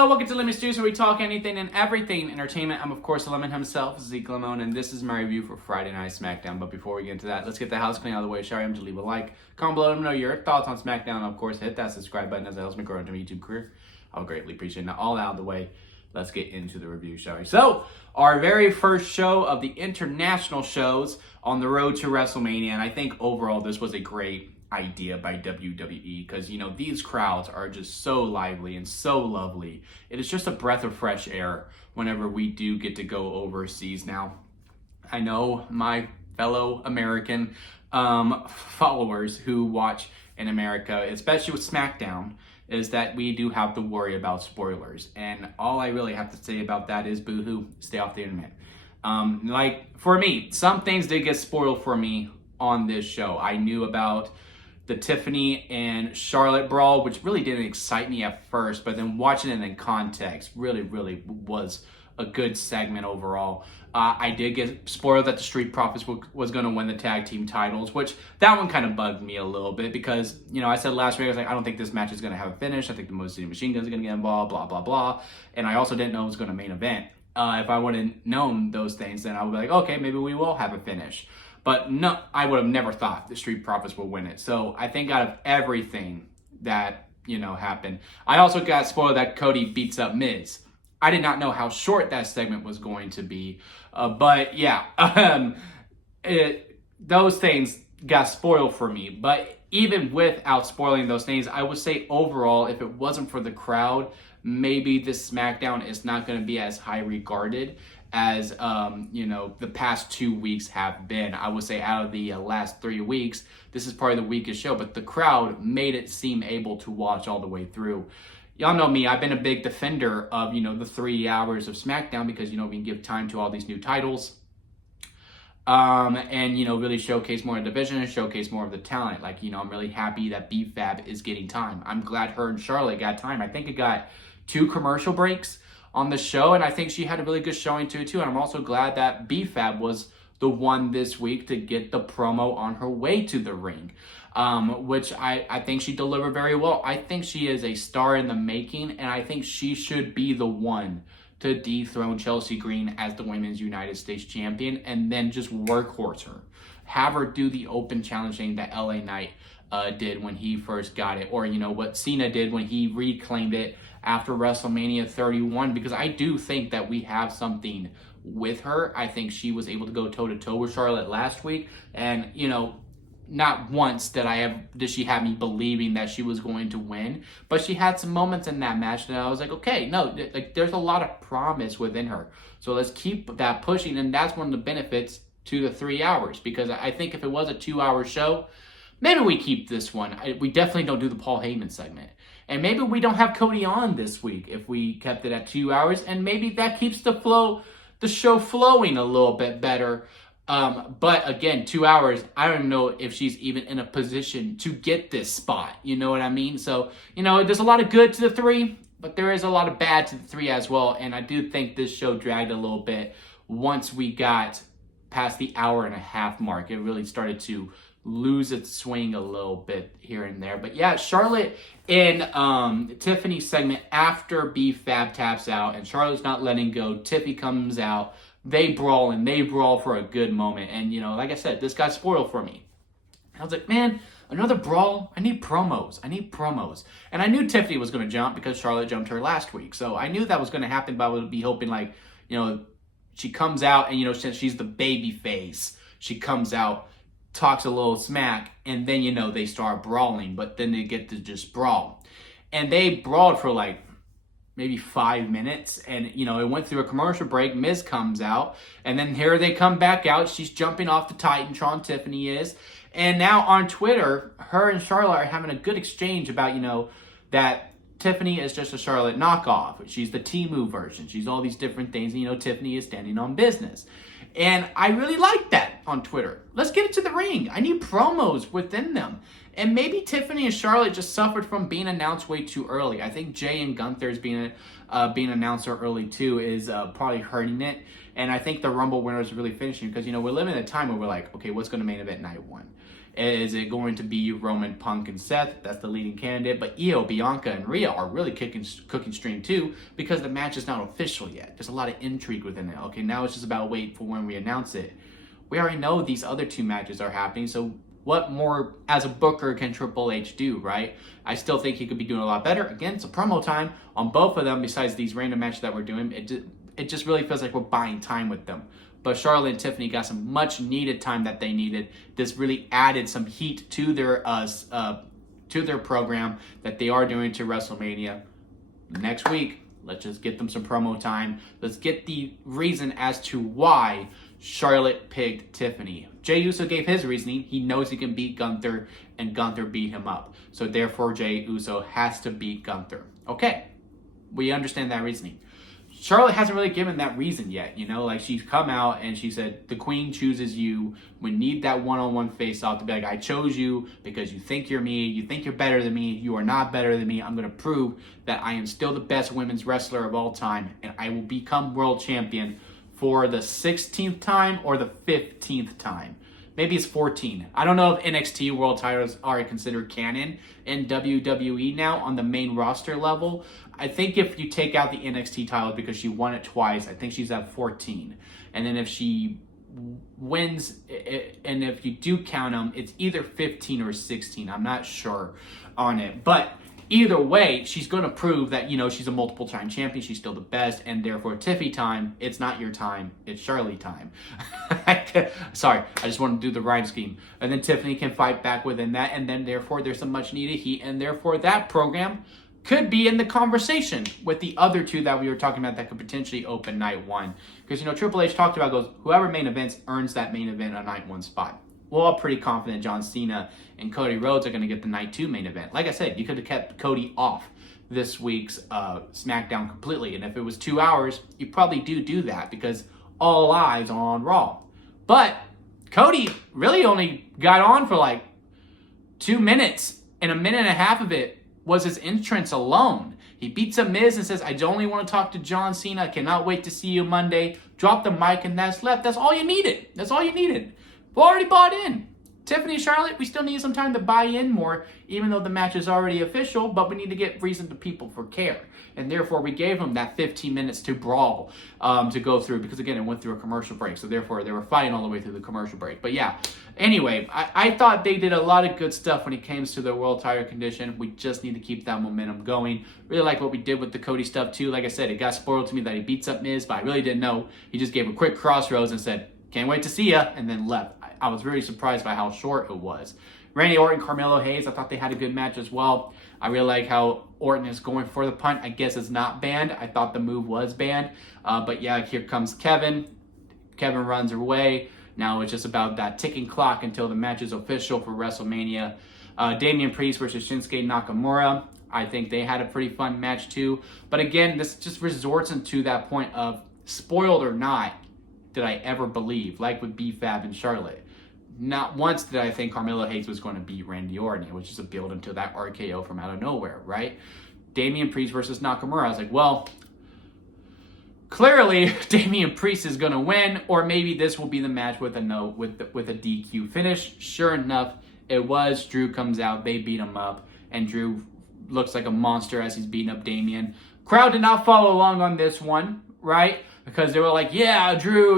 Hello, welcome to Lemon Stews, where we talk anything and everything entertainment. I'm, of course, the Lemon himself, Zeke Lemon, and this is my review for Friday Night SmackDown. But before we get into that, let's get the house clean out of the way. Sorry, I'm to leave a like, comment below, let me know your thoughts on SmackDown, and of course, hit that subscribe button as it helps me grow into my YouTube career. I would greatly appreciate it. Now, all out of the way, let's get into the review, shall we? So, our very first show of the international shows on the road to WrestleMania, and I think overall this was a great idea by WWE because, you know, these crowds are just so lively and so lovely. It is just a breath of fresh air whenever we do get to go overseas. Now, I know my fellow American followers who watch in America, especially with SmackDown, is that we do have to worry about spoilers. And all I really have to say about that is boo-hoo, stay off the internet. Like, for me, some things did get spoiled for me on this show. I knew about the Tiffany and Charlotte brawl, which really didn't excite me at first, but then watching it in context really was a good segment overall. I did get spoiled that the Street Profits was going to win the tag team titles, which that one kind of bugged me a little bit because, you know, I said last week, I was like, I don't think this match is going to have a finish. I think the Motor City Machine Guns are going to get involved, blah, blah, blah. And I also didn't know it was going to main event. If I would have known those things, then I would be like, okay, maybe we will have a finish. But no, I would have never thought the Street Profits would win it. So I think out of everything that, you know, happened, I also got spoiled that Cody beats up Miz. I did not know how short that segment was going to be. But yeah, those things got spoiled for me. But even without spoiling those things, I would say overall, if it wasn't for the crowd, maybe this SmackDown is not going to be as high regarded as you know, the past 2 weeks have been. I would say out of the last 3 weeks, this is probably the weakest show, but the crowd made it seem able to watch all the way through. Y'all know me, I've been a big defender of, you know, the 3 hours of SmackDown because, you know, we can give time to all these new titles. And, you know, really showcase more of the division and showcase more of the talent. Like, you know, I'm really happy that B-Fab is getting time. I'm glad her and Charlotte got time. I think it got 2 commercial breaks on the show, and I think she had a really good showing too. And I'm also glad that B-Fab was the one this week to get the promo on her way to the ring, which I think she delivered very well. I think she is a star in the making, and I think she should be the one to dethrone Chelsea Green as the Women's United States Champion and then just workhorse her. Have her do the open challenge thing that LA Knight did when he first got it, or, you know, what Cena did when he reclaimed it after WrestleMania 31, because I do think that we have something with her. I think she was able to go toe-to-toe with Charlotte last week, and, you know, not once did she have me believing that she was going to win, but she had some moments in that match that I was like, okay, no, like, there's a lot of promise within her, so let's keep that pushing. And that's one of the benefits to the 3 hours, because I think if it was a 2-hour show, maybe we keep this one. We definitely don't do the Paul Heyman segment. And maybe we don't have Cody on this week if we kept it at 2 hours. And maybe that keeps the show flowing a little bit better. But again, 2 hours, I don't know if she's even in a position to get this spot. You know what I mean? So, you know, there's a lot of good to the 3, but there is a lot of bad to the 3 as well. And I do think this show dragged a little bit once we got past the hour-and-a-half mark. It really started to lose its swing a little bit here and there. But yeah, Charlotte in Tiffany's segment after B-Fab taps out and Charlotte's not letting go, Tiffy comes out, they brawl, and they brawl for a good moment. And, you know, like I said, this got spoiled for me. I was like, man, another brawl? I need promos. And I knew Tiffany was going to jump because Charlotte jumped her last week. So I knew that was going to happen, but I would be hoping, like, you know, she comes out and, you know, since she's the baby face, she comes out, talks a little smack, and then, you know, they start brawling, but then they get to just brawl. And they brawled for like maybe 5 minutes, and, you know, it went through a commercial break. Miz comes out, and then here they come back out. She's jumping off the Titantron, Tiffany is. And now on Twitter, her and Charlotte are having a good exchange about, you know, that Tiffany is just a Charlotte knockoff. She's the Temu version. She's all these different things, and, you know, Tiffany is standing on business. And I really like that on Twitter. Let's get it to the ring. I need promos within them. And maybe Tiffany and Charlotte just suffered from being announced way too early. I think Jay and Gunther's being announced so early too is probably hurting it. And I think the Rumble winners are really finishing because, you know, we're living in a time where we're like, okay, what's going to main event night 1? Is it going to be Roman, Punk, and Seth? That's the leading candidate. But Io, Bianca, and Rhea are really cooking stream too, because the match is not official yet. There's a lot of intrigue within it. Okay, now it's just about wait for when we announce it. We already know these other two matches are happening, so what more as a booker can Triple H do, right? I still think he could be doing a lot better. Again, it's a promo time on both of them besides these random matches that we're doing. It just really feels like we're buying time with them. But Charlotte and Tiffany got some much needed time that they needed. This really added some heat to their program that they are doing to WrestleMania. Next week, let's just get them some promo time. Let's get the reason as to why Charlotte picked Tiffany. Jey Uso gave his reasoning. He knows he can beat Gunther, and Gunther beat him up. So therefore, Jey Uso has to beat Gunther. Okay, we understand that reasoning. Charlotte hasn't really given that reason yet, like she's come out and she said, the queen chooses you. We need that one-on-one face-off to be like, I chose you because you think you're me, you think you're better than me, you are not better than me. I'm going to prove that I am still the best women's wrestler of all time, and I will become world champion for the 16th time or the 15th time. Maybe it's 14. I don't know if NXT world titles are considered canon in WWE now on the main roster level. I think if you take out the NXT title because she won it twice, I think she's at 14. And then if she wins, and if you do count them, it's either 15 or 16. I'm not sure on it. But either way, she's going to prove that, she's a multiple-time champion. She's still the best. And therefore, Tiffy time, it's not your time. It's Charlie time. Sorry, I just wanted to do the rhyme scheme. And then Tiffany can fight back within that. And then, therefore, there's some much-needed heat. And therefore, that program could be in the conversation with the other two that we were talking about that could potentially open night one. Because, Triple H talked about, goes, whoever main events earns that main event a night one spot. We're all pretty confident John Cena and Cody Rhodes are going to get the night two main event. Like I said, you could have kept Cody off this week's SmackDown completely. And if it was 2 hours, you probably do that because all eyes are on Raw. But Cody really only got on for like 2 minutes, and a minute and a half of it was his entrance alone. He beats up Miz and says, I only want to talk to John Cena. I cannot wait to see you Monday. Drop the mic and that's left. That's all you needed. That's all you needed. We already bought in. Tiffany and Charlotte, we still need some time to buy in more, even though the match is already official, but we need to get reason to people for care. And therefore, we gave them that 15 minutes to brawl to go through, because again, it went through a commercial break. So therefore, they were fighting all the way through the commercial break. But yeah, anyway, I thought they did a lot of good stuff when it came to the world title condition. We just need to keep that momentum going. Really like what we did with the Cody stuff too. Like I said, it got spoiled to me that he beats up Miz, but I really didn't know. He just gave a quick crossroads and said, can't wait to see ya, and then left. I was really surprised by how short it was. Randy Orton, Carmelo Hayes, I thought they had a good match as well. I really like how Orton is going for the punt. I guess it's not banned. I thought the move was banned. But yeah, here comes Kevin. Kevin runs away. Now it's just about that ticking clock until the match is official for WrestleMania. Damian Priest versus Shinsuke Nakamura. I think they had a pretty fun match too. But again, this just resorts into that point of, spoiled or not, did I ever believe, like with B-Fab and Charlotte. Not once did I think Carmelo Hayes was going to beat Randy Orton. It was just a build into that RKO from out of nowhere, right? Damian Priest versus Nakamura. I was like, well, clearly Damian Priest is going to win, or maybe this will be the match with a DQ finish. Sure enough, it was. Drew comes out, they beat him up, and Drew looks like a monster as he's beating up Damian. Crowd did not follow along on this one, right? Because they were like, yeah, Drew.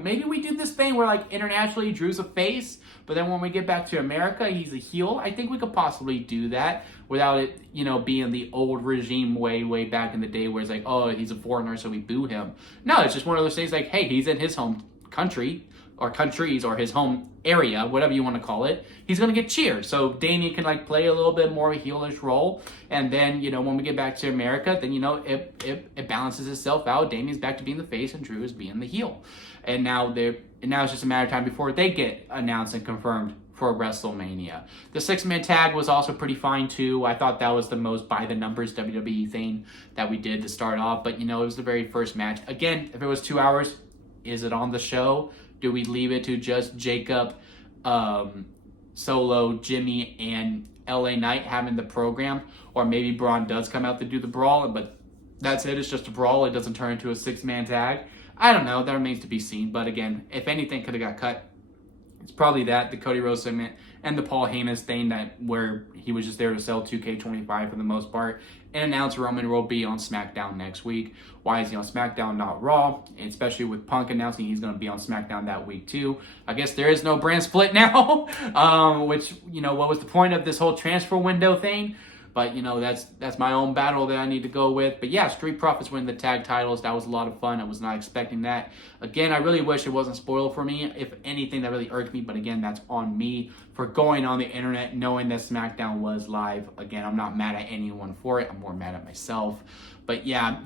Maybe we do this thing where, like, internationally, Drew's a face, but then when we get back to America, he's a heel. I think we could possibly do that without it, being the old regime way back in the day where it's like, oh, he's a foreigner, so we boo him. No, it's just one of those things like, hey, he's in his home country, or countries, or his home area, whatever you want to call it. He's going to get cheered. So Damian can, like, play a little bit more of a heelish role. And then, when we get back to America, then, it balances itself out. Damian's back to being the face and Drew is being the heel. And now it's just a matter of time before they get announced and confirmed for WrestleMania. The 6-man tag was also pretty fine too. I thought that was the most by the numbers WWE thing that we did to start off. But, it was the very first match. Again, if it was 2 hours, is it on the show? Do we leave it to just Jacob, Solo, Jimmy, and LA Knight having the program? Or maybe Braun does come out to do the brawl, but that's it. It's just a brawl. It doesn't turn into a 6-man tag. I don't know. That remains to be seen. But again, if anything could have got cut, It's probably that, the Cody Rhodes segment, and the Paul Heyman thing where he was just there to sell 2K25 for the most part, and announce Roman will be on SmackDown next week. Why is he on SmackDown, not Raw? And especially with Punk announcing he's going to be on SmackDown that week too. I guess there is no brand split now, which, what was the point of this whole transfer window thing? But, that's my own battle that I need to go with. But yeah, Street Profits win the tag titles. That was a lot of fun. I was not expecting that. Again, I really wish it wasn't spoiled for me. If anything, that really irked me. But again, that's on me for going on the internet knowing that SmackDown was live. Again, I'm not mad at anyone for it. I'm more mad at myself. But yeah,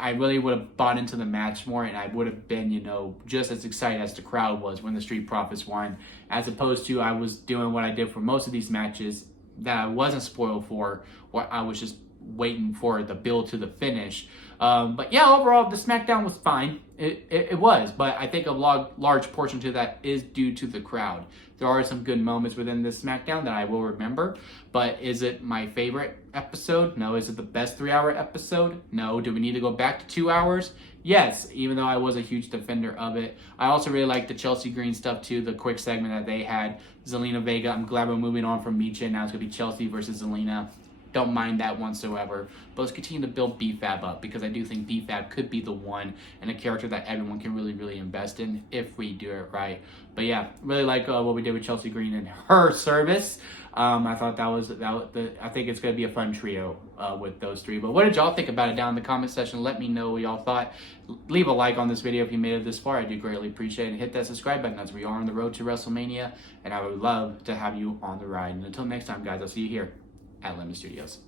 I really would have bought into the match more, and I would have been, just as excited as the crowd was when the Street Profits won, as opposed to I was doing what I did for most of these matches that I wasn't spoiled for, or I was just waiting for the build to the finish. But yeah, overall, the SmackDown was fine. It was, but I think a large portion to that is due to the crowd. There are some good moments within this SmackDown that I will remember, but is it my favorite episode? No. Is it the best 3-hour episode? No. Do we need to go back to 2 hours? Yes, even though I was a huge defender of it. I also really liked the Chelsea Green stuff too, the quick segment that they had. Zelina Vega, I'm glad we're moving on from Micha. Now it's going to be Chelsea versus Zelina. Don't mind that whatsoever. But let's continue to build BFAB up, because I do think BFAB could be the one and a character that everyone can really, really invest in if we do it right. But yeah, really like what we did with Chelsea Green and her service. I thought I think it's going to be a fun trio with those three. But what did y'all think about it down in the comment section? Let me know what y'all thought. Leave a like on this video if you made it this far. I do greatly appreciate it. And hit that subscribe button as we are on the road to WrestleMania. And I would love to have you on the ride. And until next time, guys, I'll see you here at Lemon Studios.